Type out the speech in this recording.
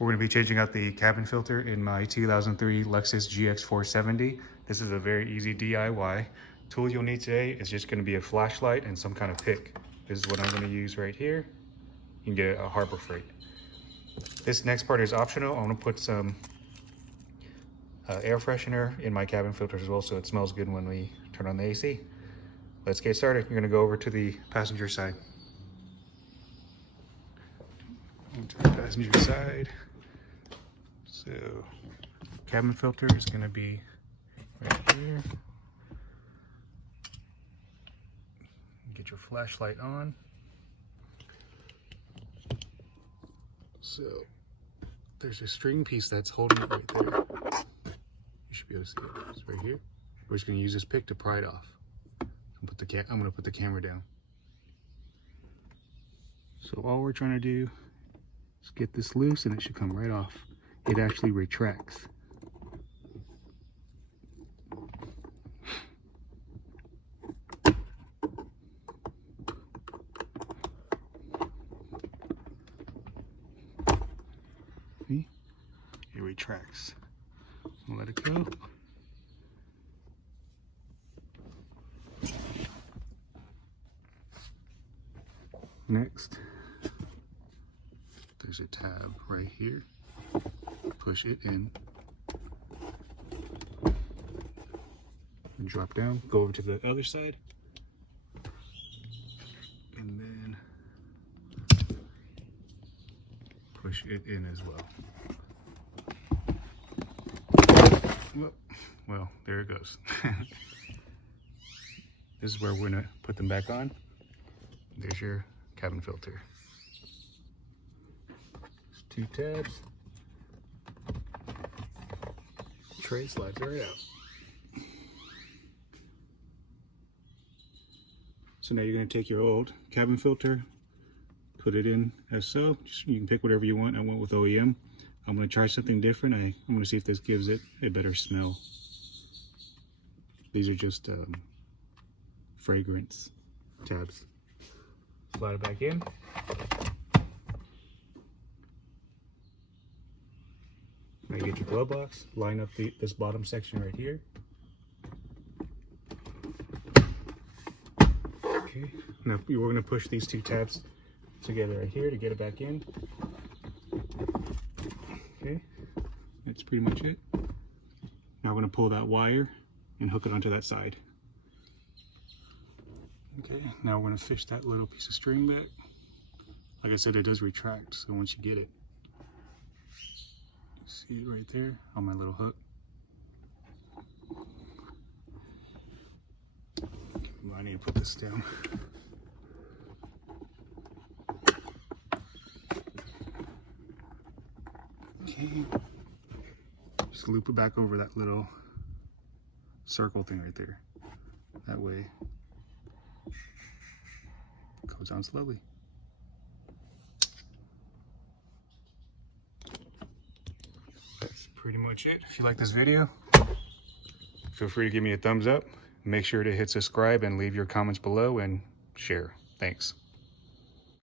We're going to be changing out the cabin filter in my 2003 Lexus GX470. This is a very easy DIY. Tool you'll need today is just going to be a flashlight and some kind of pick. This is what I'm going to use right here. You can get it at Harbor Freight. This next part is optional. I'm going to put some air freshener in my cabin filters as well, so it smells good when we turn on the AC. Let's get started. You're going to go over to the passenger side. To the passenger side. So, cabin filter is going to be right here. Get your flashlight on. So, there's a string piece that's holding it right there. You should be able to see it. It's right here. We're just going to use this pick to pry it off. I'm going to put the camera down. So all we're trying to do is get this loose and it should come right off. It actually retracts. See? It retracts. So let it go. Next, there's a tab right here. Push it in and drop down. Go over to the other side, and then push it in as well. Well, there it goes. This is where we're gonna put them back on. There's your cabin filter. There's two tabs. Tray slides right out. So now you're going to take your old cabin filter, put it in as so. You can pick whatever you want. I went with OEM. I'm going to try something different. I'm going to see if this gives it a better smell. These are just fragrance tabs. Slide it back in. Now you get your glove box, line up this bottom section right here. Okay, now we're going to push these two tabs together right here to get it back in. Okay, that's pretty much it. Now we're going to pull that wire and hook it onto that side. Okay, now we're going to fish that little piece of string back. Like I said, it does retract, so once you get it, see it right there on my little hook. I need to put this down. Okay, just loop it back over that little circle thing right there. That way it goes down slowly. That's pretty much it. If you like this video, feel free to give me a thumbs up. Make sure to hit subscribe and leave your comments below and share. Thanks.